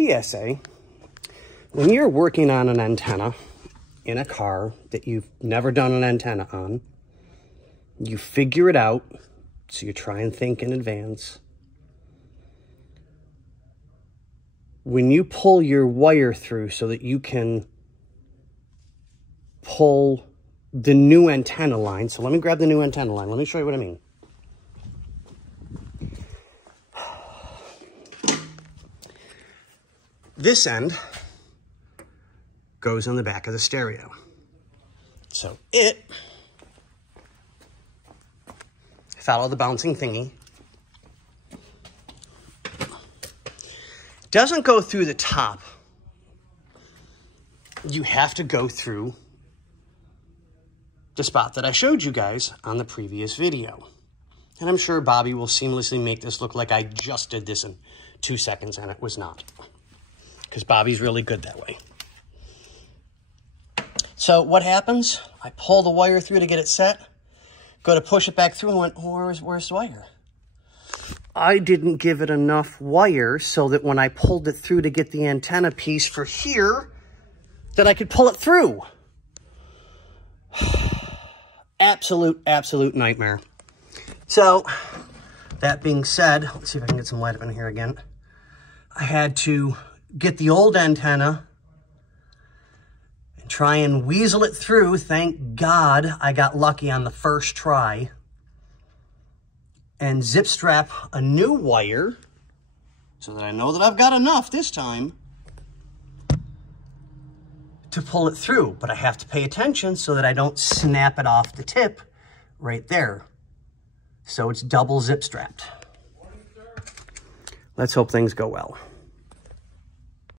PSA, when you're working on an antenna in a car that you've never done an antenna on, you figure it out, so you try and think in advance. When you pull your wire through so that you can pull the new antenna line, so let me grab the new antenna line. Let me show you what I mean. This end goes on the back of the stereo. So follow the bouncing thingy, doesn't go through the top. You have to go through the spot that I showed you guys on the previous video. And I'm sure Bobby will seamlessly make this look like I just did this in 2 seconds, and it was not. Because Bobby's really good that way. So what happens? I pull the wire through to get it set, go to push it back through, and went, where's the wire? I didn't give it enough wire so that when I pulled it through to get the antenna piece for here, that I could pull it through. Absolute nightmare. So, that being said, let's see if I can get some light up in here again. I had to get the old antenna and try and weasel it through. Thank God I got lucky on the first try. And zip strap a new wire so that I know that I've got enough this time to pull it through. But I have to pay attention so that I don't snap it off the tip right there. So it's double zip strapped. Let's hope things go well.